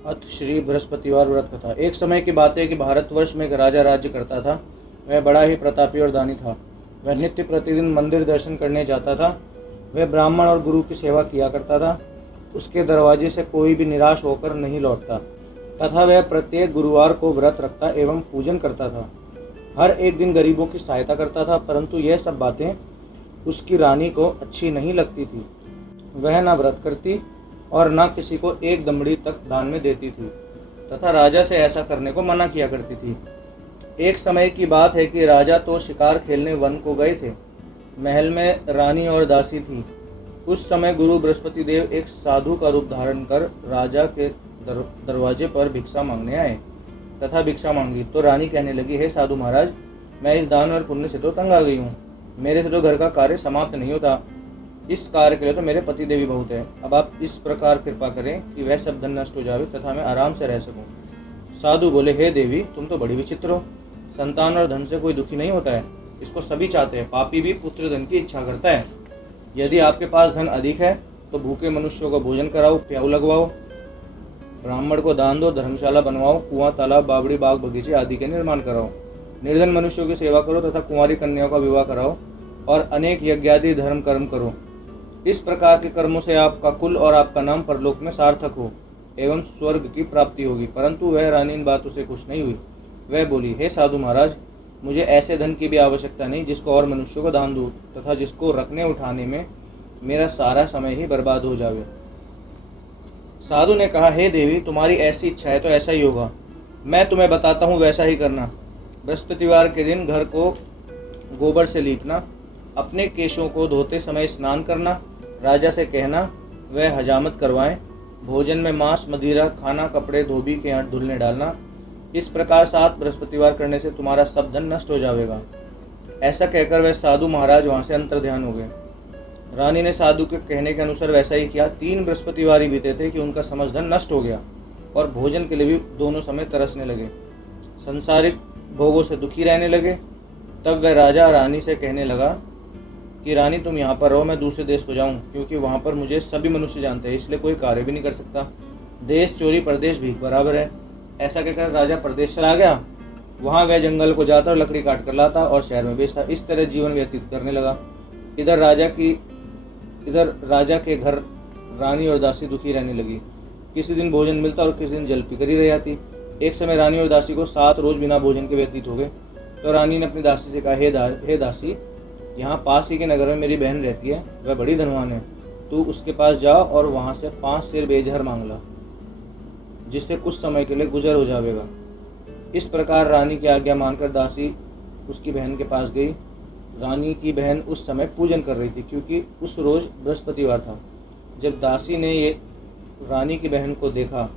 अथ श्री बृहस्पतिवार व्रत कथा। एक समय की बात है कि भारतवर्ष में एक राजा राज्य करता था। वह बड़ा ही प्रतापी और दानी था। वह नित्य प्रतिदिन मंदिर दर्शन करने जाता था। वह ब्राह्मण और गुरु की सेवा किया करता था। उसके दरवाजे से कोई भी निराश होकर नहीं लौटता तथा वह प्रत्येक गुरुवार को व्रत रखता एवं पूजन करता था। हर एक दिन गरीबों की सहायता करता था, परंतु यह सब बातें उसकी रानी को अच्छी नहीं लगती थी। वह न व्रत करती और न किसी को एक दमड़ी तक दान में देती थी तथा राजा से ऐसा करने को मना किया करती थी। एक समय की बात है कि राजा तो शिकार खेलने वन को गए थे। महल में रानी और दासी थी। उस समय गुरु बृहस्पति देव एक साधु का रूप धारण कर राजा के दरवाजे पर भिक्षा मांगने आए तथा भिक्षा मांगी तो रानी कहने लगी, हे साधु महाराज, मैं इस दान और पुण्य से तो तंग आ गई हूँ। मेरे से तो घर का कार्य समाप्त नहीं होता। इस कार्य के लिए तो मेरे पति देवी बहुत है। अब आप इस प्रकार कृपा करें कि वह सब धन नष्ट हो जावे तथा मैं आराम से रह सकूं। साधु बोले, हे देवी, तुम तो बड़ी विचित्र हो। संतान और धन से कोई दुखी नहीं होता है, इसको सभी चाहते हैं। पापी भी पुत्र धन की इच्छा करता है। यदि आपके पास धन अधिक है तो भूखे मनुष्यों को भोजन कराओ, प्याऊ लगवाओ, ब्राह्मण को दान दो, धर्मशाला बनवाओ, कुआं, तालाब, बावड़ी, बाग, बगीचे आदि के निर्माण कराओ। निर्धन मनुष्यों की सेवा करो तथा कुंवारी कन्याओं का विवाह कराओ और अनेक यज्ञादि धर्म कर्म करो। इस प्रकार के कर्मों से आपका कुल और आपका नाम परलोक में सार्थक हो एवं स्वर्ग की प्राप्ति होगी। परंतु वह रानी इन बातों से खुश नहीं हुई। वह बोली, हे साधु महाराज, मुझे ऐसे धन की भी आवश्यकता नहीं जिसको और मनुष्यों को दान दूं तथा जिसको रखने उठाने में मेरा सारा समय ही बर्बाद हो जावे। साधु ने कहा, हे देवी, तुम्हारी ऐसी इच्छा है तो ऐसा ही होगा। मैं तुम्हें बताता हूँ, वैसा ही करना। बृहस्पतिवार के दिन घर को गोबर से लीपना, अपने केशों को धोते समय स्नान करना, राजा से कहना वह हजामत करवाएं, भोजन में मांस, मदिरा खाना, कपड़े, धोबी के यहाँ धुलने डालना। इस प्रकार 7 बृहस्पतिवार करने से तुम्हारा सब धन नष्ट हो जाएगा। ऐसा कहकर वह साधु महाराज वहाँ से अंतर्ध्यान हो गए। रानी ने साधु के कहने के अनुसार वैसा ही किया। 3 बृहस्पतिवार ही बीते थे कि उनका समस्त धन नष्ट हो गया और भोजन के लिए भी दोनों समय तरसने लगे। संसारिक भोगों से दुखी रहने लगे। तब वह राजा रानी से कहने लगा कि रानी, तुम यहाँ पर रहो, मैं दूसरे देश को जाऊँ, क्योंकि वहाँ पर मुझे सभी मनुष्य जानते हैं, इसलिए कोई कार्य भी नहीं कर सकता। देश चोरी, परदेश भीख बराबर है। ऐसा कहकर राजा परदेश चला गया। वहाँ वह जंगल को जाता और लकड़ी काट कर लाता और शहर में बेचता। इस तरह जीवन व्यतीत करने लगा। इधर राजा के घर रानी और दासी दुखी रहने लगी। किसी दिन भोजन मिलता और किसी दिन जल पी कर ही रह जाती। एक समय रानी और दासी को 7 रोज बिना भोजन के व्यतीत हो गए। तो रानी ने अपनी दासी से कहा, हे दासी, यहाँ पास ही के नगर में मेरी बहन रहती है, वह बड़ी धनवान है। तू उसके पास जाओ और वहाँ से 5 सेर बेजहर मांग ला, जिससे कुछ समय के लिए गुजर हो जाएगा। इस प्रकार रानी की आज्ञा मानकर दासी उसकी बहन के पास गई। रानी की बहन उस समय पूजन कर रही थी, क्योंकि उस रोज बृहस्पतिवार था। जब दासी ने ये रानी की बहन को देखा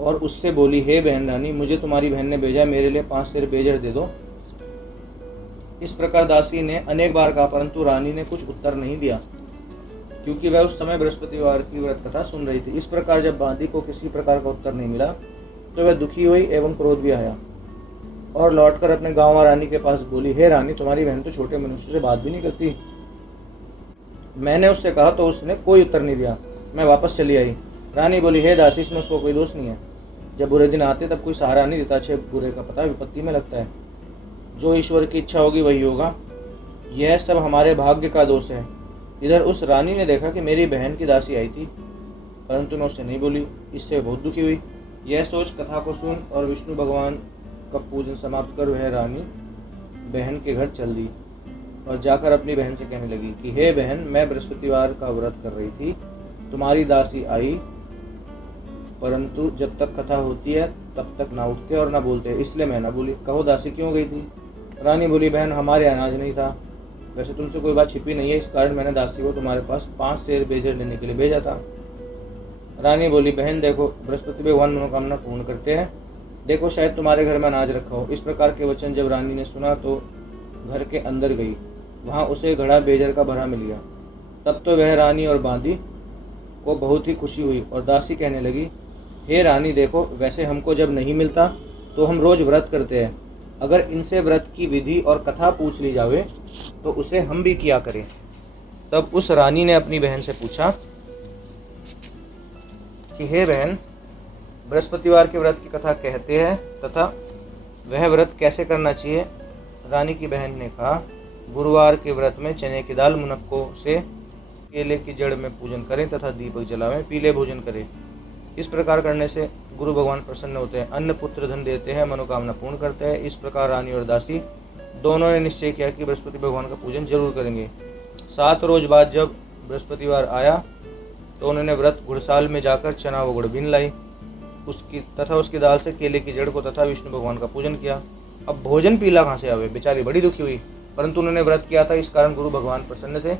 और उससे बोली, हे बहन रानी, मुझे तुम्हारी बहन ने भेजा, मेरे लिए 5 सेर बेजहर दे दो। इस प्रकार दासी ने अनेक बार कहा, परंतु रानी ने कुछ उत्तर नहीं दिया, क्योंकि वह उस समय बृहस्पतिवार की व्रत कथा सुन रही थी। इस प्रकार जब बांदी को किसी प्रकार का उत्तर नहीं मिला तो वह दुखी हुई एवं क्रोध भी आया और लौटकर अपने गांव रानी के पास बोली, हे रानी, तुम्हारी बहन तो छोटे मनुष्य से बात भी नहीं करती। मैंने उससे कहा तो उसने कोई उत्तर नहीं दिया। मैं वापस चली आई। रानी बोली, हे दासी, इसमें उसको कोई दोष नहीं है। जब बुरे दिन आते तब कोई सहारा नहीं देता, अच्छे बुरे का पता विपत्ति में लगता है। जो ईश्वर की इच्छा होगी वही होगा। यह सब हमारे भाग्य का दोष है। इधर उस रानी ने देखा कि मेरी बहन की दासी आई थी, परंतु मैं उससे नहीं बोली। इससे बहुत दुखी हुई। यह सोच कथा को सुन और विष्णु भगवान का पूजन समाप्त कर वह रानी बहन के घर चल दी और जाकर अपनी बहन से कहने लगी कि हे बहन, मैं बृहस्पतिवार का व्रत कर रही थी, तुम्हारी दासी आई, परंतु जब तक कथा होती है तब तक ना उठते और ना बोलते, इसलिए मैं ना बोली। कहो दासी, क्यों गई थी? रानी बोली, बहन, हमारे अनाज नहीं था। वैसे तुमसे कोई बात छिपी नहीं है, इस कारण मैंने दासी को तुम्हारे पास 5 सेर बेजर लेने के लिए भेजा था। रानी बोली, बहन देखो, बृहस्पति भगवान मनोकामना पूर्ण करते हैं। देखो, शायद तुम्हारे घर में अनाज रखा हो। इस प्रकार के वचन जब रानी ने सुना तो घर के अंदर गई। वहाँ उसे घड़ा बेजर का भरा मिल गया। तब तो वह रानी और बांदी को बहुत ही खुशी हुई और दासी कहने लगी, हे रानी, देखो, वैसे हमको जब नहीं मिलता तो हम रोज व्रत करते हैं। अगर इनसे व्रत की विधि और कथा पूछ ली जावे तो उसे हम भी किया करें। तब उस रानी ने अपनी बहन से पूछा कि हे बहन, बृहस्पतिवार के व्रत की कथा कहते हैं तथा वह व्रत कैसे करना चाहिए। रानी की बहन ने कहा, गुरुवार के व्रत में चने की दाल, मुनक्कों से केले की जड़ में पूजन करें तथा दीपक जलावें, पीले भोजन करें। इस प्रकार करने से गुरु भगवान प्रसन्न होते हैं, अन्न पुत्र धन देते हैं, मनोकामना पूर्ण करते हैं। इस प्रकार रानी और दासी दोनों ने निश्चय किया कि बृहस्पति भगवान का पूजन जरूर करेंगे। 7 रोज बाद जब बृहस्पतिवार आया तो उन्होंने व्रत घुड़साल में जाकर चना व गुड़ बीन लाई, उसकी दाल से केले की जड़ को तथा विष्णु भगवान का पूजन किया। अब भोजन पीला कहाँ से आवे, बेचारी बड़ी दुखी हुई, परंतु उन्होंने व्रत किया था, इस कारण गुरु भगवान प्रसन्न थे।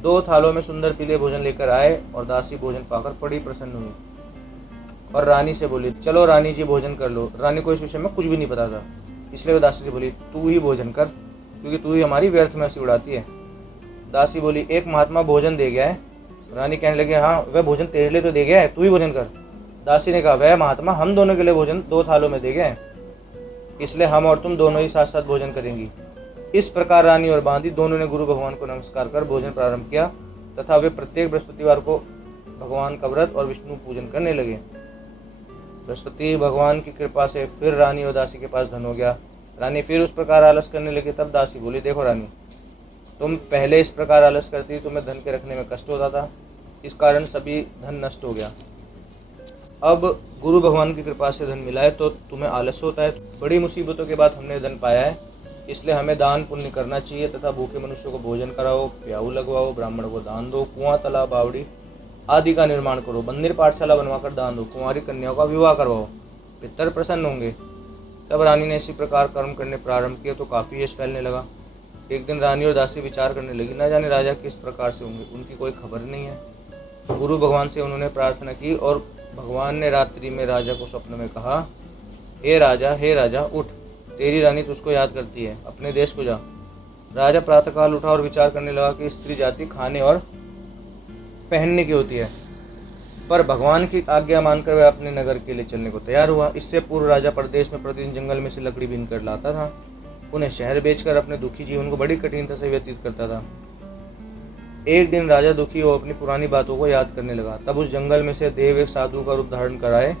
2 थालों में सुंदर पीले भोजन लेकर आए और दासी भोजन पाकर बड़ी प्रसन्न हुई और रानी से बोली, चलो रानी जी भोजन कर लो। रानी को इस विषय में कुछ भी नहीं पता था, इसलिए वो दासी से बोली, तू ही भोजन कर, क्योंकि तू ही हमारी व्यर्थ में हंसी उड़ाती है। दासी बोली, एक महात्मा भोजन दे गया है। रानी कहने लगे, हाँ वह भोजन तेरे लिए तो दे गया है, तू ही भोजन कर। दासी ने कहा, वह महात्मा हम दोनों के लिए भोजन 2 थालों में दे गया है, इसलिए हम और तुम दोनों ही साथ साथ भोजन करेंगी। इस प्रकार रानी और बांदी दोनों ने गुरु भगवान को नमस्कार कर भोजन प्रारंभ किया तथा वे प्रत्येक बृहस्पतिवार को भगवान का व्रत और विष्णु पूजन करने लगे। बृहस्पति भगवान की कृपा से फिर रानी और दासी के पास धन हो गया। रानी फिर उस प्रकार आलस करने लगी। तब दासी बोली, देखो रानी, तुम पहले इस प्रकार आलस करती, तुम्हें धन के रखने में कष्ट होता था, इस कारण सभी धन नष्ट हो गया। अब गुरु भगवान की कृपा से धन मिला है तो तुम्हें आलस होता है। बड़ी मुसीबतों के बाद हमने धन पाया है, इसलिए हमें दान पुण्य करना चाहिए तथा भूखे मनुष्यों को भोजन कराओ, प्याऊ लगवाओ, ब्राह्मण को दान दो, कुआं, तालाब, बावड़ी आदि का निर्माण करो, मंदिर पाठशाला बनवाकर दान दो, कुंवारी कन्याओं का विवाह करवाओ, पितर प्रसन्न होंगे। तब रानी ने इसी प्रकार कर्म करने प्रारंभ किए तो काफ़ी यश फैलने लगा। एक दिन रानी और दासी विचार करने लगी, न जाने राजा किस प्रकार से होंगे, उनकी कोई खबर नहीं है। तो गुरु भगवान से उन्होंने प्रार्थना की और भगवान ने रात्रि में राजा को स्वप्न में कहा, हे राजा उठ, तेरी रानी तुझको याद करती है, अपने देश को जा। राजा प्रातःकाल उठा और विचार करने लगा कि स्त्री जाति खाने और पहनने की होती है, पर भगवान की आज्ञा मानकर वह अपने नगर के लिए चलने को तैयार हुआ। इससे पूर्व राजा प्रदेश में प्रतिदिन जंगल में से लकड़ी बीन कर लाता था, उन्हें शहर बेचकर अपने दुखी जीवन को बड़ी कठिनता से व्यतीत करता था। एक दिन राजा दुखी हो अपनी पुरानी बातों को याद करने लगा। तब उस जंगल में से देव एक साधु का रूप धारण कराए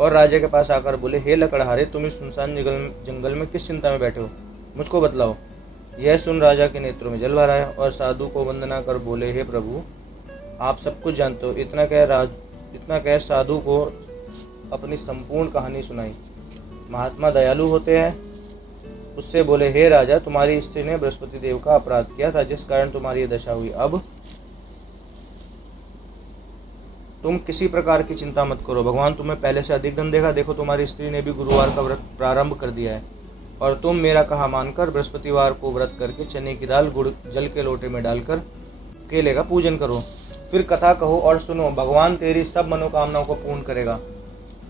और राजा के पास आकर बोले, हे लकड़हारे, तुम इस सुनसान जंगल में किस चिंता में बैठे हो, मुझको बतलाओ। यह सुन राजा के नेत्रों में जल भर आया और साधु को वंदना कर बोले, हे प्रभु, आप सब कुछ जानते हो। इतना कह साधु को अपनी संपूर्ण कहानी सुनाई। महात्मा दयालु होते हैं। उससे बोले, हे राजा, तुम्हारी स्त्री ने बृहस्पति देव का अपराध किया था, जिस कारण तुम्हारी ये दशा हुई। अब तुम किसी प्रकार की चिंता मत करो, भगवान तुम्हें पहले से अधिक धन देगा। देखो, तुम्हारी स्त्री ने भी गुरुवार का व्रत प्रारंभ कर दिया है और तुम मेरा कहा मानकर बृहस्पतिवार को व्रत करके चने की दाल, गुड़ जल के लोटे में डालकर केले का पूजन करो। फिर कथा कहो और सुनो, भगवान तेरी सब मनोकामनाओं को पूर्ण करेगा।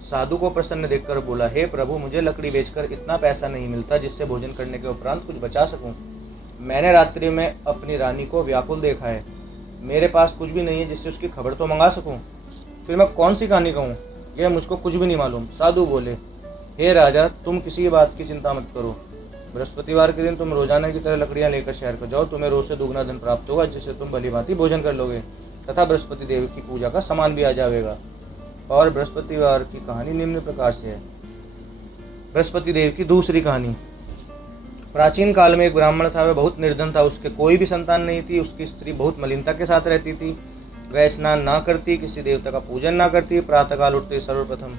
साधु को प्रसन्न देखकर बोला, हे प्रभु, मुझे लकड़ी बेचकर इतना पैसा नहीं मिलता जिससे भोजन करने के उपरांत कुछ बचा सकूं। मैंने रात्रि में अपनी रानी को व्याकुल देखा है, मेरे पास कुछ भी नहीं है जिससे उसकी खबर तो मंगा सकूं। फिर मैं कौन सी कहानी कहूँ, यह मुझको कुछ भी नहीं मालूम। साधु बोले, हे राजा, तुम किसी बात की चिंता मत करो। बृहस्पतिवार के दिन तुम रोजाना की तरह लकड़ियाँ लेकर शहर को जाओ, तुम्हें रोज से दुगना धन प्राप्त होगा, जिससे तुम भली भांति भोजन कर लोगे तथा बृहस्पति देव की पूजा का सामान भी आ जाएगा। और बृहस्पतिवार की कहानी निम्न प्रकार से है। बृहस्पति देव की दूसरी कहानी। प्राचीन काल में एक ब्राह्मण था, वह बहुत निर्धन था, उसके कोई भी संतान नहीं थी। उसकी स्त्री बहुत मलिनता के साथ रहती थी, वह स्नान ना करती, किसी देवता का पूजन ना करती, प्रातःकाल उठते सर्वप्रथम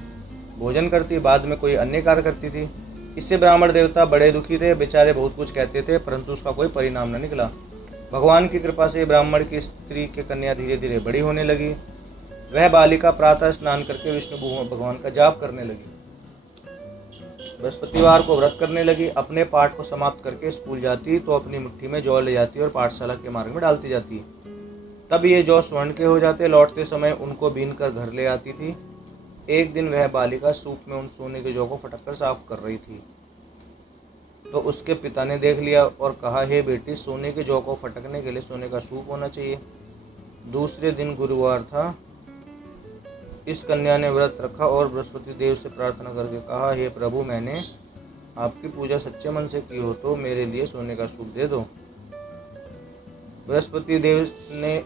भोजन करती, बाद में कोई अन्य कार्य करती थी। इससे ब्राह्मण देवता बड़े दुखी थे, बेचारे बहुत कुछ कहते थे, परंतु उसका कोई परिणाम न निकला। भगवान की कृपा से ब्राह्मण की स्त्री की कन्या धीरे धीरे बड़ी होने लगी। वह बालिका प्रातः स्नान करके विष्णु भगवान का जाप करने लगी, बृहस्पतिवार को व्रत करने लगी। अपने पाठ को समाप्त करके स्कूल जाती तो अपनी मुट्ठी में जौ ले जाती और पाठशाला के मार्ग में डालती जाती। तब ये जौ स्वर्ण के हो जाते। लौटते समय उनको बीन कर घर ले आती थी। एक दिन वह बालिका सूप में उन सोने के जौ को फटक कर साफ कर रही थी तो उसके पिता ने देख लिया और कहा, हे बेटी, सोने के जौ को फटकने के लिए सोने का सूप होना चाहिए। दूसरे दिन गुरुवार था। इस कन्या ने व्रत रखा और बृहस्पति देव से प्रार्थना करके कहा, हे प्रभु, मैंने आपकी पूजा सच्चे मन से की हो तो मेरे लिए सोने का सूप दे दो। बृहस्पति देव ने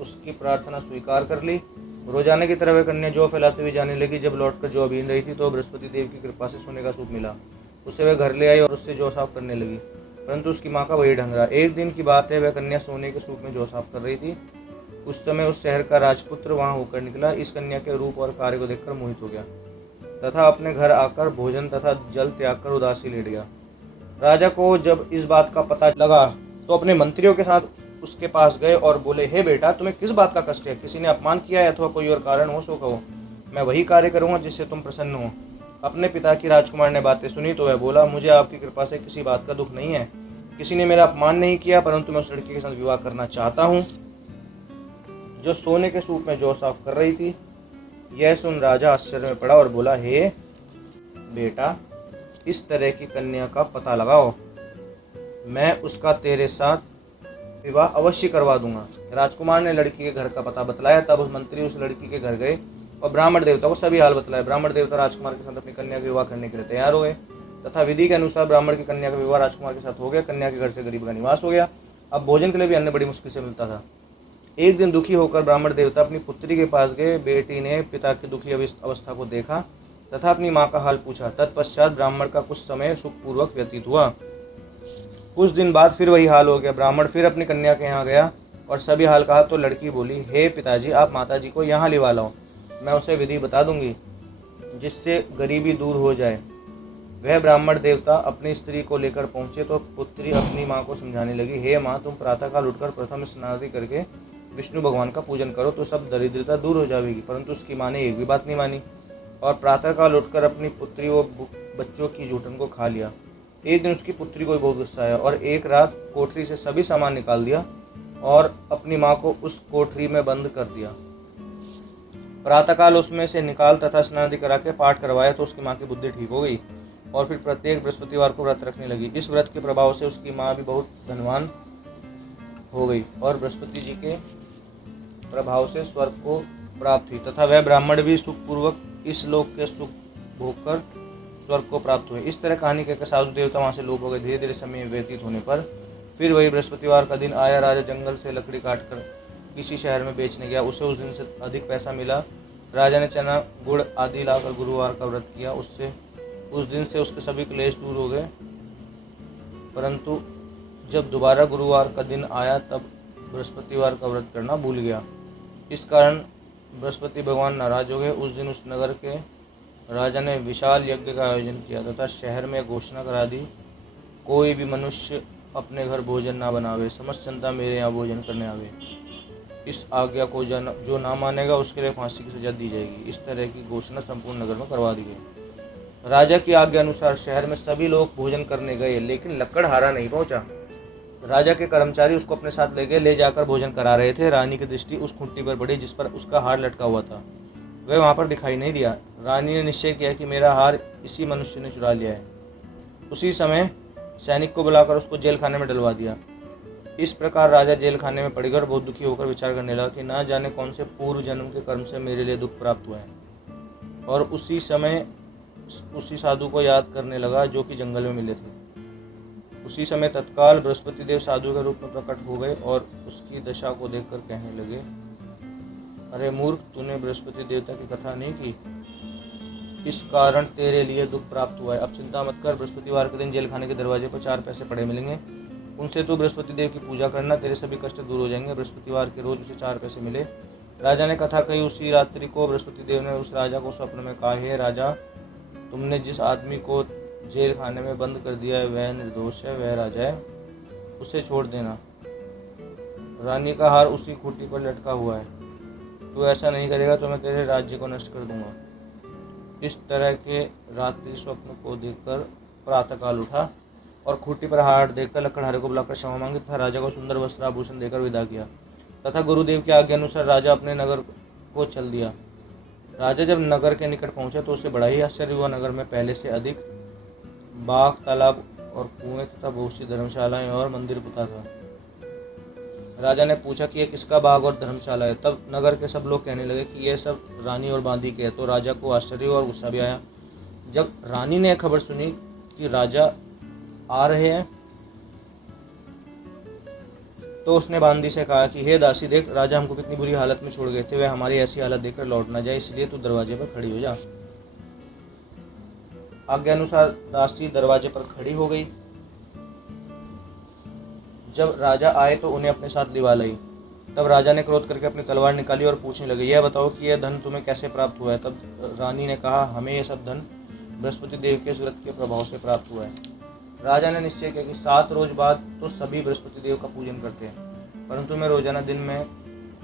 उसकी प्रार्थना स्वीकार कर ली। रोजाना की तरह वह कन्या जौ फैलाती हुई जाने लगी। जब लौटकर जौ बीन रही थी तो बृहस्पति देव की कृपा से सोने का सूप मिला। उसे वह घर ले आई और उससे जौ साफ करने लगी, परंतु उसकी माँ का वही ढंग रहा। एक दिन की बात है, वह कन्या सोने के सूप में जौ साफ कर रही थी। उस समय उस शहर का राजपुत्र वहां होकर निकला। इस कन्या के रूप और कार्य को देखकर मोहित हो गया तथा अपने घर आकर भोजन तथा जल त्याग कर उदासी लेट गया। राजा को जब इस बात का पता लगा तो अपने मंत्रियों के साथ उसके पास गए और बोले, हे बेटा, तुम्हें किस बात का कष्ट है? किसी ने अपमान किया है अथवा कोई और कारण हो सो कहो। मैं वही कार्य करूंगा जिससे तुम प्रसन्न हो। अपने पिता की राजकुमार ने बातें सुनी तो वह बोला, मुझे आपकी कृपा से किसी बात का दुख नहीं है। किसी ने मेरा अपमान नहीं किया, परंतु मैं उस लड़की के साथ विवाह करना चाहता हूँ जो सोने के सूप में जौ साफ कर रही थी। यह सुन राजा आश्चर्य में पड़ा और बोला, हे बेटा, इस तरह की कन्या का पता लगाओ, मैं उसका तेरे साथ विवाह अवश्य करवा दूंगा। राजकुमार ने लड़की के घर का पता बतलाया। तब उस मंत्री उस लड़की के घर गए और ब्राह्मण देवता को सभी हाल बतलाए। ब्राह्मण देवता राजकुमार के साथ अपनी कन्या का विवाह करने के लिए तैयार हो गए तथा विधि के अनुसार ब्राह्मण की कन्या का विवाह राजकुमार के साथ हो गया। कन्या के घर से गरीब का निवास हो गया। अब भोजन के लिए भी अन्न बड़ी मुश्किल से मिलता था। एक दिन दुखी होकर ब्राह्मण देवता अपनी पुत्री के पास गए। बेटी ने पिता की दुखी अवस्था को देखा तथा अपनी माँ का हाल पूछा। तत्पश्चात ब्राह्मण का कुछ समय सुखपूर्वक व्यतीत हुआ। कुछ दिन बाद फिर वही हाल हो गया। ब्राह्मण फिर अपनी कन्या के यहाँ गया और सभी हाल कहा तो लड़की बोली, हे पिताजी, आप माताजी को यहाँ लिवा लाओ, मैं उसे विधि बता दूंगी जिससे गरीबी दूर हो जाए। वह ब्राह्मण देवता अपनी स्त्री को लेकर पहुंचे तो पुत्री अपनी माँ को समझाने लगी, हे माँ, तुम प्रातःकाल उठकर प्रथम स्नान करके विष्णु भगवान का पूजन करो तो सब दरिद्रता दूर हो जाएगी। परंतु उसकी माँ ने एक भी बात नहीं मानी और प्रातःकाल उठकर अपनी पुत्री व बच्चों की जूठन को खा लिया। एक दिन उसकी पुत्री को बहुत गुस्सा आया और एक रात कोठरी से सभी सामान निकाल दिया और अपनी माँ को उस कोठरी में बंद कर दिया। प्रातःकाल उसमें से निकाल तथा स्नान करा के पाठ करवाया तो उसकी माँ की बुद्धि ठीक हो गई और फिर प्रत्येक बृहस्पतिवार को व्रत रखने लगी। इस व्रत के प्रभाव से उसकी माँ भी बहुत धनवान हो गई और बृहस्पति जी के प्रभाव से स्वर्ग को प्राप्त हुई तथा वह ब्राह्मण भी सुखपूर्वक इस लोक के सुख भोगकर स्वर्ग को प्राप्त हुए। इस तरह कहानी कहकर साधु देवता वहाँ से लोप हो गए। धीरे धीरे समय व्यतीत होने पर फिर वही बृहस्पतिवार का दिन आया। राजा जंगल से लकड़ी काटकर किसी शहर में बेचने गया। उसे उस दिन से अधिक पैसा मिला। राजा ने चना गुड़ आदि लाकर गुरुवार का व्रत किया। उस दिन से उसके सभी क्लेश दूर हो गए। परंतु जब दोबारा गुरुवार का दिन आया तब बृहस्पतिवार का व्रत करना भूल गया। इस कारण बृहस्पति भगवान नाराज हो गए। उस दिन उस नगर के राजा ने विशाल यज्ञ का आयोजन किया तथा शहर में घोषणा करा दी, कोई भी मनुष्य अपने घर भोजन ना बनावे, समस्त जनता मेरे यहाँ भोजन करने आवे। इस आज्ञा को जो ना मानेगा उसके लिए फांसी की सजा दी जाएगी। इस तरह की घोषणा संपूर्ण नगर में करवा दी गई। राजा की आज्ञा अनुसार शहर में सभी लोग भोजन करने गए, लेकिन लकड़हारा नहीं पहुंचा। राजा के कर्मचारी उसको अपने साथ ले जाकर भोजन करा रहे थे। रानी की दृष्टि उस खूंटी पर पड़ी जिस पर उसका हार लटका हुआ था। वह वहाँ पर दिखाई नहीं दिया। रानी ने निश्चय किया कि मेरा हार इसी मनुष्य ने चुरा लिया है। उसी समय सैनिक को बुलाकर उसको जेल खाने में डलवा दिया। इस प्रकार राजा जेल खाने में पड़कर बहुत दुखी होकर विचार करने लगा कि ना जाने कौन से पूर्व जन्म के कर्म से मेरे लिए दुख प्राप्त हुआ है। और उसी समय उसी साधु को याद करने लगा जो कि जंगल में मिले थे। उसी समय तत्काल बृहस्पति देव साधु के रूप में प्रकट हो गए और उसकी दशा को देखकर कहने लगे, अरे मूर्ख, तूने बृहस्पति देवता की कथा नहीं की, इस कारण तेरे लिए दुख प्राप्त हुआ है। अब चिंता मत कर, बृहस्पतिवार के दिन जेल खाने के दरवाजे पर 4 पैसे पड़े मिलेंगे, उनसे तू बृहस्पति देव की पूजा करना, तेरे सभी कष्ट दूर हो जाएंगे। बृहस्पतिवार के रोज उसे 4 पैसे मिले। राजा ने कथा कही। उसी रात्रि को बृहस्पति देव ने उस राजा को स्वप्न में कहा, हे राजा, तुमने जिस आदमी को जेल खाने में बंद कर दिया है वह निर्दोष है, वह राजा है, उसे छोड़ देना। रानी का हार उसी खूंटी पर लटका हुआ है, तू ऐसा नहीं करेगा तो मैं तेरे राज्य को नष्ट कर दूंगा। इस तरह के रात्रि स्वप्न को देखकर प्रातःकाल उठा और खूंटी पर हार देखकर लकड़हारे को बुलाकर क्षमा मांगी तथा राजा को सुंदर वस्त्र आभूषण देकर विदा किया तथा गुरुदेव की आज्ञा अनुसार राजा अपने नगर को चल दिया। राजा जब नगर के निकट पहुंचा तो उसे बड़ा ही आश्चर्य हुआ। नगर में पहले से अधिक बाग, तालाब और कुएं तथा बहुत सी धर्मशालाएं और मंदिर पुता था। राजा ने पूछा कि यह किसका बाग और धर्मशाला है। तब नगर के सब लोग कहने लगे कि यह सब रानी और बांदी के है। तो राजा को आश्चर्य और गुस्सा भी आया। जब रानी ने खबर सुनी कि राजा आ रहे हैं तो उसने बांदी से कहा कि हे दासी, देख राजा हमको कितनी बुरी हालत में छोड़ गए थे, वह हमारी ऐसी हालत देखकर लौट ना जाए, इसलिए तू दरवाजे पर खड़ी हो जा। आज्ञानुसार दासी दरवाजे पर खड़ी हो गई। जब राजा आए तो उन्हें अपने साथ लिवा लाई। तब राजा ने क्रोध करके अपनी तलवार निकाली और पूछने लगे, यह बताओ कि यह धन तुम्हें कैसे प्राप्त हुआ है। तब रानी ने कहा, हमें यह सब धन बृहस्पति देव के व्रत के प्रभाव से प्राप्त हुआ है। राजा ने निश्चय किया कि 7 रोज बाद तो सभी बृहस्पति देव का पूजन करते हैं, परंतु मैं रोजाना दिन में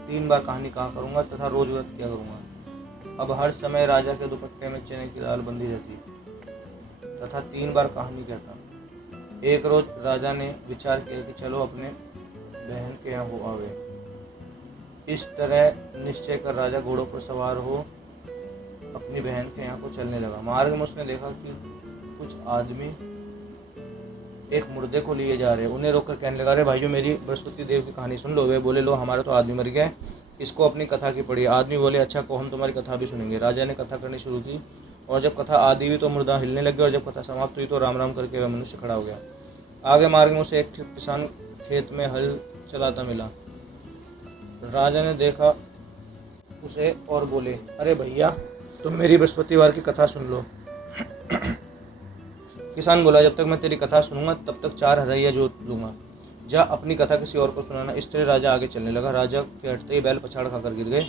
3 बार कहानी कहा करूँगा तथा रोज व्रत किया करूँगा। अब हर समय राजा के दुपट्टे में चने की दाल बंधी रहती तथा 3 बार कहानी कहता। एक रोज राजा ने विचार किया कि चलो अपने बहन के यहाँ हो आवे। इस तरह निश्चय कर राजा घोड़ों पर सवार हो अपनी बहन के यहाँ को चलने लगा। मार्ग में उसने देखा कि कुछ आदमी एक मुर्दे को लिए जा रहे। उन्हें रोककर कहने लगा, अरे भाइयों, मेरी बृहस्पति देव की कहानी सुन लो। वे बोले, लो हमारा तो आदमी मर गया है, इसको अपनी कथा की पड़ी। आदमी बोले, अच्छा को हम तुम्हारी कथा भी सुनेंगे। राजा ने कथा करनी शुरू की और जब कथा आदि हुई तो मुर्दा हिलने लग गया और जब कथा समाप्त हुई तो राम राम करके वह मनुष्य खड़ा हो गया। आगे मार्ग में उसे एक किसान खेत में हल चलाता मिला। राजा ने देखा उसे और बोले, अरे भैया, तुम मेरी बृहस्पतिवार की कथा सुन लो। किसान बोला, जब तक मैं तेरी कथा सुनूंगा तब तक 4 हरैया जोत लूंगा। जा अपनी कथा किसी और को सुनाना। इस तरह राजा आगे चलने लगा। राजा के हटते ही बैल पछाड़ खाकर गिर गए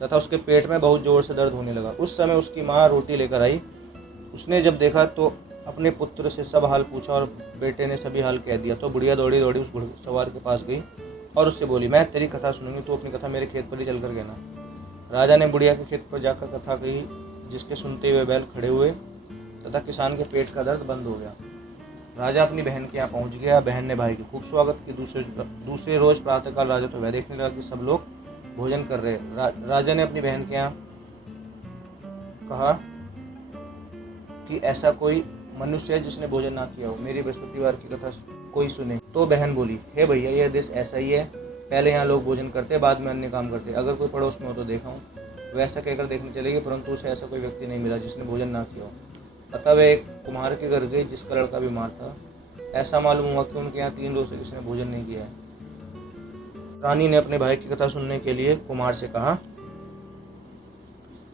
तथा उसके पेट में बहुत जोर से दर्द होने लगा। उस समय उसकी माँ रोटी लेकर आई। उसने जब देखा तो अपने पुत्र से सब हाल पूछा और बेटे ने सभी हाल कह दिया। तो बुढ़िया दौड़ी दौड़ी उस घुड़सवार के पास गई और उससे बोली, मैं तेरी कथा सुनूंगी, तो अपनी कथा मेरे खेत पर ही चल कर कहना। राजा ने बुढ़िया के खेत पर जाकर कथा कही, जिसके सुनते हुए बैल खड़े हुए तथा किसान के पेट का दर्द बंद हो गया। राजा अपनी बहन के यहाँ पहुँच गया। बहन ने भाई की खूब स्वागत की। दूसरे रोज प्रातःकाल राजा तो वह देखने लगा कि सब लोग भोजन कर रहे। राजा ने अपनी बहन के यहाँ कहा कि ऐसा कोई मनुष्य है जिसने भोजन ना किया हो, मेरी बृहस्पतिवार की कथा कोई सुने। तो बहन बोली, हे भैया, यह देश ऐसा ही है, पहले यहाँ लोग भोजन करते, बाद में अन्य काम करते। अगर कोई पड़ोस में हो तो देखा हूँ। वैसा कहकर देखने चलेगी, परंतु उसे ऐसा कोई व्यक्ति नहीं मिला जिसने भोजन ना किया हो। अतः वह एक कुम्हार के घर गई जिसका लड़का बीमार था। ऐसा मालूम हुआ कि उनके यहाँ 3 रोज से किसी ने भोजन नहीं किया है। रानी ने अपने भाई की कथा सुनने के लिए कुम्हार से कहा।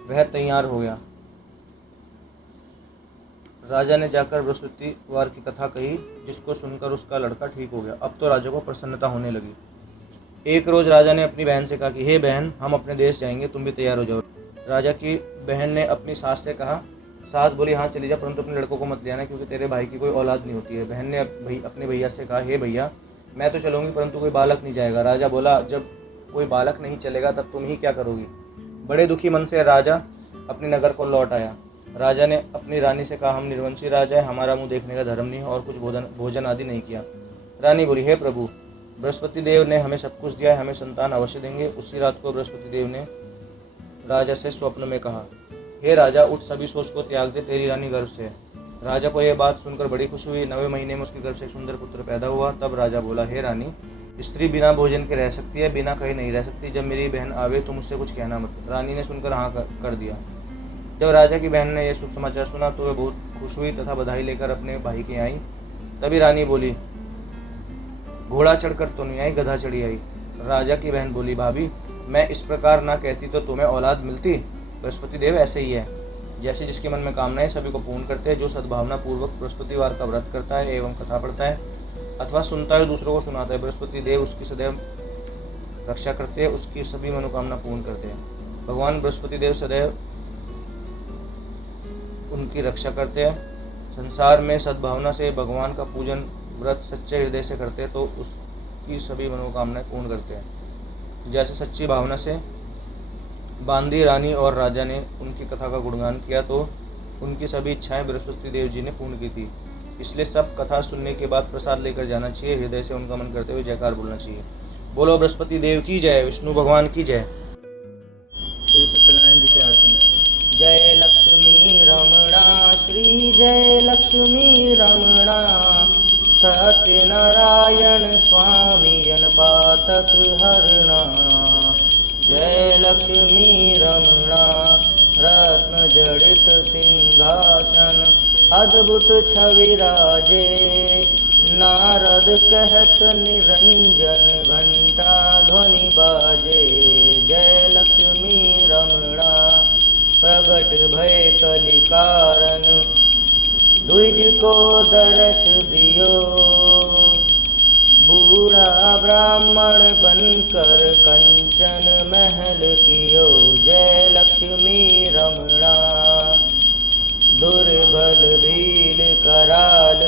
वह तैयार हो गया। राजा ने जाकर बृहस्पतिवार की कथा कही, जिसको सुनकर उसका लड़का ठीक हो गया। अब तो राजा को प्रसन्नता होने लगी। एक रोज राजा ने अपनी बहन से कहा कि हे बहन, हम अपने देश जाएंगे, तुम भी तैयार हो जाओ। राजा की बहन ने अपनी सास से कहा। सास बोली, हाँ चली जा, परंतु अपने लड़कों को मत ले आना, क्योंकि तेरे भाई की कोई औलाद नहीं होती है। बहन ने अपने भैया से कहा, हे भैया, मैं तो चलूँगी, परंतु कोई बालक नहीं जाएगा। राजा बोला, जब कोई बालक नहीं चलेगा तब तुम ही क्या करोगी। बड़े दुखी मन से राजा अपने नगर को लौट आया। राजा ने अपनी रानी से कहा, हम निर्वंशी राजा है, हमारा मुंह देखने का धर्म नहीं और कुछ भोजन आदि नहीं किया। रानी बोली, हे प्रभु, बृहस्पति देव ने हमें सब कुछ दिया है, हमें संतान अवश्य देंगे। उसी रात को बृहस्पति देव ने राजा से स्वप्न में कहा, हे राजा, उठ, सभी सोच को त्याग दे, तेरी रानी गर्भ से है। राजा को यह बात सुनकर बड़ी खुशी हुई। 9वें महीने में उसके गर्भ से एक सुंदर पुत्र पैदा हुआ। तब राजा बोला, हे रानी, स्त्री बिना भोजन के रह सकती है, बिना कहीं नहीं रह सकती। जब मेरी बहन आवे तो मुझसे कुछ कहना मत। रानी ने सुनकर हाँ कर दिया। जब राजा की बहन ने यह शुभ समाचार सुना तो वह बहुत खुश हुई तथा बधाई लेकर अपने भाई के आई। तभी रानी बोली, घोड़ा चढ़कर तो नहीं आई, गधा चढ़ी आई। राजा की बहन बोली, भाभी, मैं इस प्रकार ना कहती तो तुम्हें औलाद मिलती। बृहस्पति देव ऐसे ही है, जैसे जिसके मन में कामनाएं सभी को पूर्ण करते हैं। जो सद्भावना पूर्वक बृहस्पतिवार का व्रत करता है एवं कथा पढ़ता है अथवा सुनता है, दूसरों को सुनाता है, बृहस्पति देव उसकी सदैव रक्षा करते हैं, उसकी सभी मनोकामना पूर्ण करते हैं। भगवान बृहस्पति देव सदैव उनकी रक्षा करते हैं। संसार में सद्भावना से भगवान का पूजन व्रत सच्चे हृदय से करते हैं तो उसकी सभी मनोकामनाएं पूर्ण करते हैं। जैसे सच्ची भावना से बांदी रानी और राजा ने उनकी कथा का गुणगान किया तो उनकी सभी इच्छाएं बृहस्पति देव जी ने पूर्ण की थी। इसलिए सब कथा सुनने के बाद प्रसाद लेकर जाना चाहिए, हृदय से उनका मन करते हुए जयकार बोलना चाहिए। बोलो बृहस्पति देव की जय, विष्णु भगवान की जय। श्री सत्यनारायण जी की आरती। जय लक्ष्मी रमणा, श्री जय लक्ष्मी रमणा, सत्यनारायण स्वामी जन पातक हरणा। जय लक्ष्मी रमणा, रत्न जड़ित सिंहासन, अद्भुत छवि राजे। नारद कहत निरंजन घंट घंटा ध्वनि बाजे, जय लक्ष्मी रमणा। प्रगट भय कलि कारण, द्विज को दर्श दियो। बूढ़ा ब्राह्मण बनकर कंचन महल कियो, जय लक्ष्मी रमणा। दुर्बल भील कराल,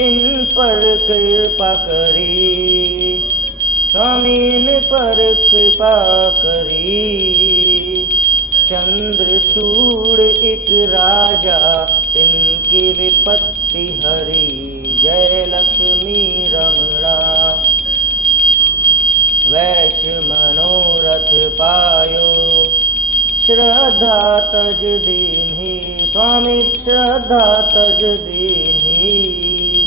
इन पर कृपा करी। स्वामी इन पर कृपा करी। चंद्रचूड़ एक राजा, तिनकी विपत्ति हरी, जय लक्ष्मी रमणा। वैश्य मनोरथ पायो, श्रद्धा तज दीन्ही। स्वामी श्रद्धा तज दीन्ही।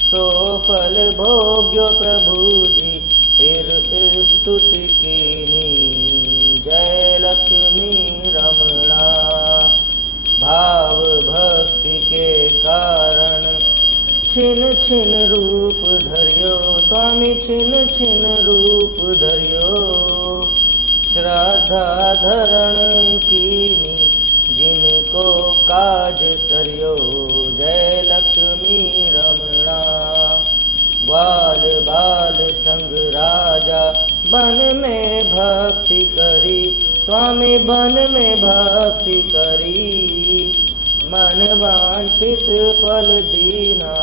सो फल भोग्यो प्रभु जी, फिर स्तुति कीनी, जय लक्ष्मी रमणा। भाव भक्ति के कारण, छिन छिन रूप धरियो। स्वामी छिन छिन रूप धरियो। श्रद्धा धरण कीनी, जिनको काज सरियो, जय लक्ष्मी रमणा। ग्वाल बाल संग राजा, बन में भक्ति करी। स्वामी बन में भक्ति करी। मन वांछित फल दीना,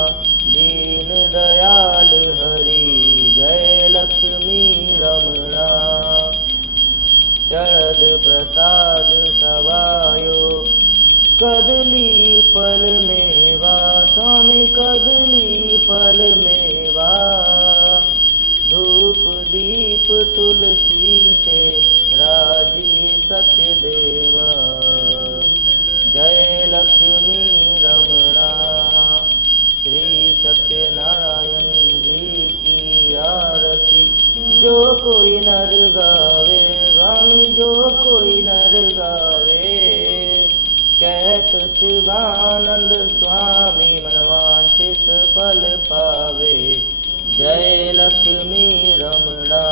दीन दयाल हरि, जय लक्ष्मी रमणा। चढ़द प्रसाद सवायो, कदली फल मेवा। स्वामी कदली फल मेवा। धूप दीप तुलसी से, राजी सत्य देवा, जय लक्ष्मी रमणा। श्री सत्यनारायण जी की आरती, जो कोई नर गावे। स्वामी जो कोई नर गावे, कहत शिवानंद स्वामी, मनवांछित फल पावे, जय लक्ष्मी रमणा।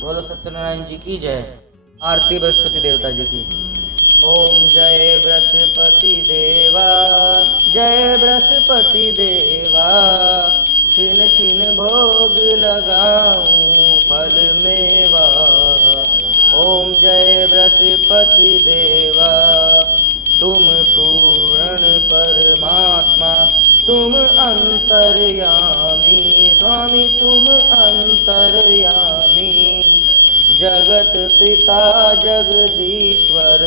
बोलो सत्यनारायण जी की जय। आरती बृहस्पति देवता जी की। ओम जय बृहस्पति देवा, जय बृहस्पति देवा। छिन छिन भोग लगाऊं फल मेवा। ओम जय बृहस्पति देवा। तुम पूर्ण परमात्मा, तुम अंतर्यामी। स्वामी तुम अंतर्यामी। जगत पिता जगदीश्वर,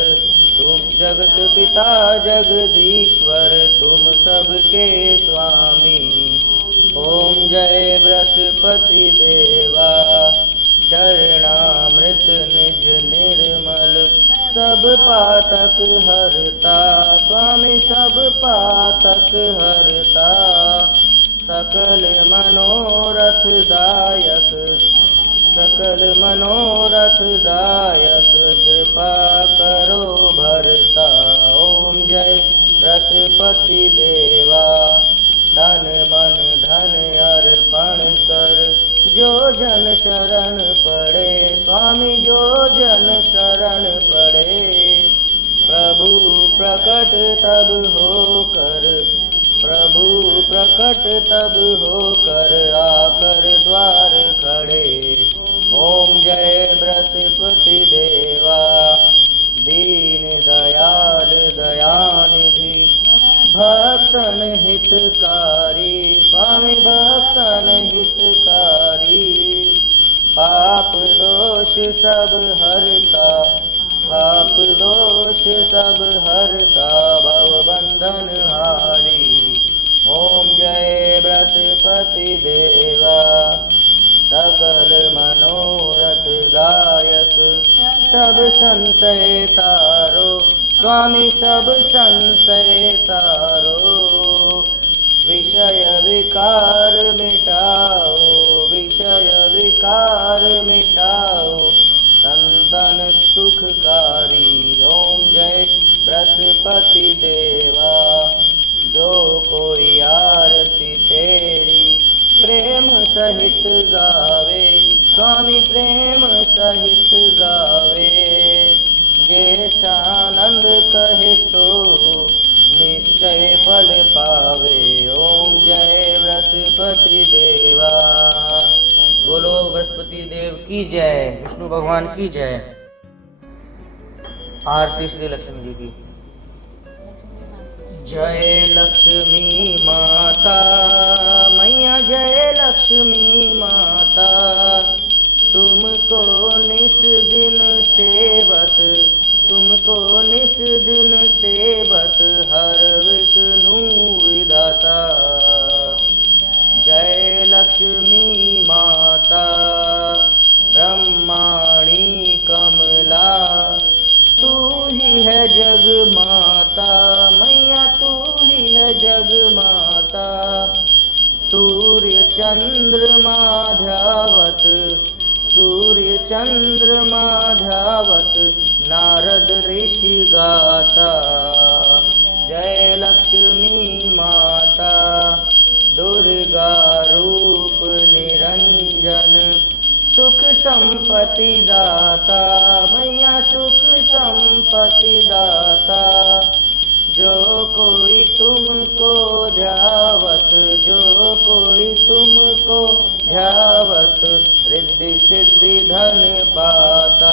तुम जगत पिता जगदीश्वर, तुम सबके स्वामी। ओम जय बृहस्पति देवा। चरणामृत निज निर्मल, सब पातक हरता। स्वामी सब पातक हरता। सकल मनोरथ दायक, सकल मनोरथ दायक, कृपा करो भरता। ओम जय बृहस्पति देवा। तन मन धन अर्पण कर, जो जन शरण पड़े। स्वामी जो जन शरण पड़े। प्रभु प्रकट तब होकर, प्रभु प्रकट तब होकर, आकर द्वार खड़े। ओम जय बृहस्पति देवा। दीन दयाल दयानिधि, भक्तन हितकारी। स्वामी भक्तन हितकारी। पाप दोष सब हरता, पाप दोष सब हरता, भव बंधन हारी। ओम जय बृहस्पति देवा। सकल मनोरथ दायक, सब संशय तारो। स्वामी सब संशय तारो। विषय विकार मिटाओ, विषय विकार मिटाओ, संतन सुखकारी। ओम जय बृहस्पति देवा। जो कोई आरती तेरी प्रेम सहित गा कहे सो निश्चय फल पावे। ओम जय बृहस्पति देवा। बोलो बृहस्पति देव की जय, विष्णु भगवान की जय। आरती श्री लक्ष्मी जी की। जय लक्ष्मी माता मैया, जय लक्ष्मी माता, तुमको निस दिन सेवत, तुमको निस दिन सेवत हर विष्णु विधाता। जय लक्ष्मी माता ब्रह्माणी कमला, तू ही है जग माता मैया, तू ही है जग माता। सूर्य चंद्रमा ध्यावत, सूर्य चंद्रमा ध्यावत नारद ऋषि गाता। जय लक्ष्मी माता दुर्गा रूप निरंजन, सुख संपत्ति दाता मैया, सुख संपत्ति दाता। जो कोई तुमको ध्यावत, जो कोई तुमको ध्यावत रिद्धि सिद्धि धन पाता।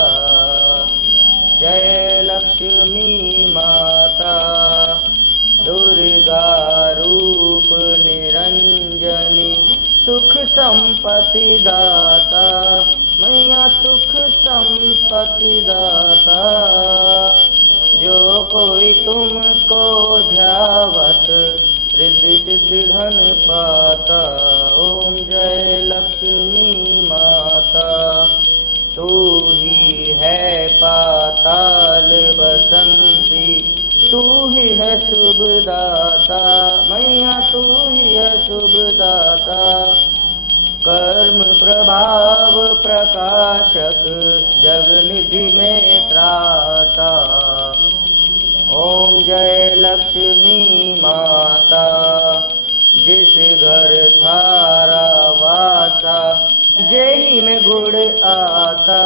जय लक्ष्मी माता दुर्गा रूप निरंजनी, सुख संपत्ति दाता मैया, सुख संपत्ति दाता। जो कोई तुमको ध्यावत रिद्धि सिद्धि धन पाता। ओम जय लक्ष्मी माता, तू ही है पाताल बसंती, तू ही है शुभ दाता मैया, तू ही है शुभ दाता। कर्म प्रभाव प्रकाशक जग निधि में त्राता। ओम जय लक्ष्मी माता, जिस घर थारा वासा जेही में गुड़ आता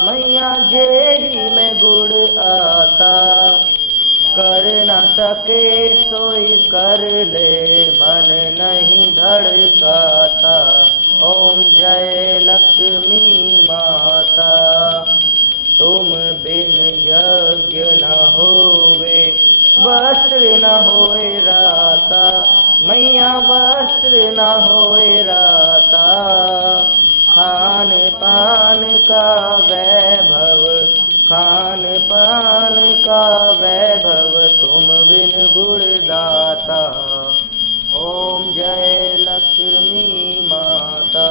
मैया, जेही में गुड़ आता। कर न सके सोई कर ले, मन नहीं धड़काता। ओम जय लक्ष्मी माता, तुम बिन यज्ञ न होवे, वस्त्र न होए राता मैया, वस्त्र न होए राता। खान पान का वैभव, खान पान का वैभव तुम बिन गुणदाता। ओम जय लक्ष्मी माता,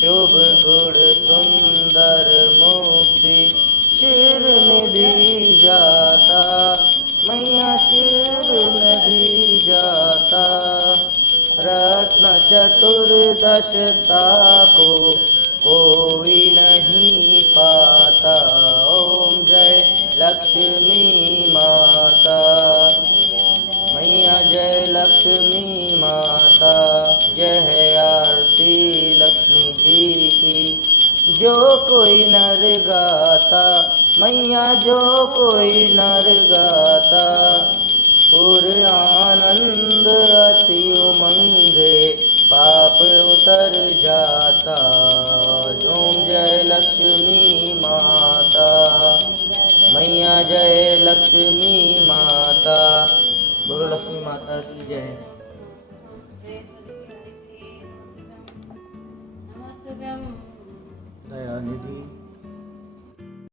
शुभ गुण सुंदर मुक्ति शिर में दी जाता मैया, शिर में दी जाता। रत्न चतुर्दशता को कोई नहीं पाता। ओम जय लक्ष्मी माता मैया, जय लक्ष्मी माता। जय है आरती लक्ष्मी जी की। जो कोई नर गाता मैया, जो कोई नर गाता, पुर आनंद अति उमंगे पाप उतर जाता। ओम जय लक्ष्मी माता मैया, जय लक्ष्मी माता। बोलो लक्ष्मी माता की जय। दयानिधि